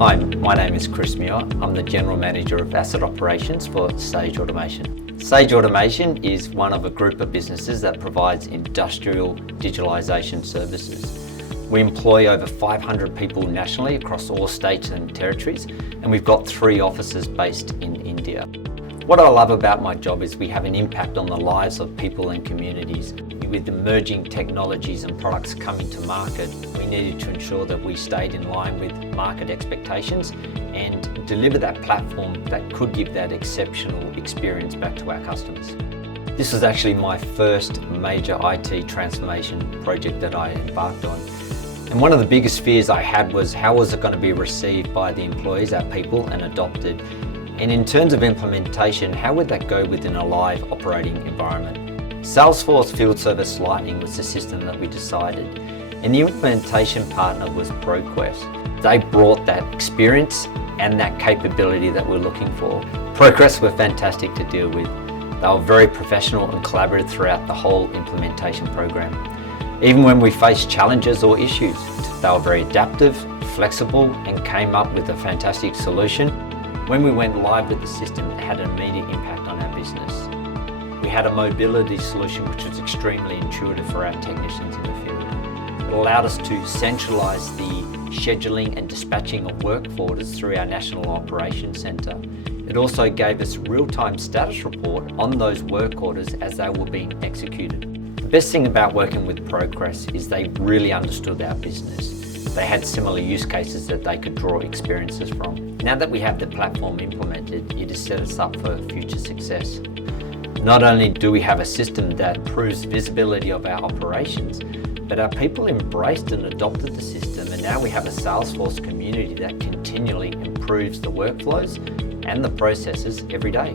Hi, my name is Chris Muir. I'm the General Manager of Asset Operations for Sage Automation. Sage Automation is one of a group of businesses that provides industrial digitalisation services. We employ over 500 people nationally across all states and territories, and we've got 3 offices based in India. What I love about my job is we have an impact on the lives of people and communities. With emerging technologies and products coming to market, we needed to ensure that we stayed in line with market expectations and deliver that platform that could give that exceptional experience back to our customers. This was actually my first major IT transformation project that I embarked on. And one of the biggest fears I had was how was it going to be received by the employees, our people, and adopted? And in terms of implementation, how would that go within a live operating environment? Salesforce Field Service Lightning was the system that we decided, and the implementation partner was ProQuest. They brought that experience and that capability that we're looking for. ProQuest were fantastic to deal with. They were very professional and collaborative throughout the whole implementation program. Even when we faced challenges or issues, they were very adaptive, flexible, and came up with a fantastic solution. When we went live with the system, it had an immediate impact on our business. We had a mobility solution which was extremely intuitive for our technicians in the field. It allowed us to centralise the scheduling and dispatching of work orders through our National Operations Centre. It also gave us real-time status report on those work orders as they were being executed. The best thing about working with ProQuest is they really understood our business. They had similar use cases that they could draw experiences from. Now that we have the platform implemented, it has set us up for future success. Not only do we have a system that improves visibility of our operations, but our people embraced and adopted the system, and now we have a Salesforce community that continually improves the workflows and the processes every day.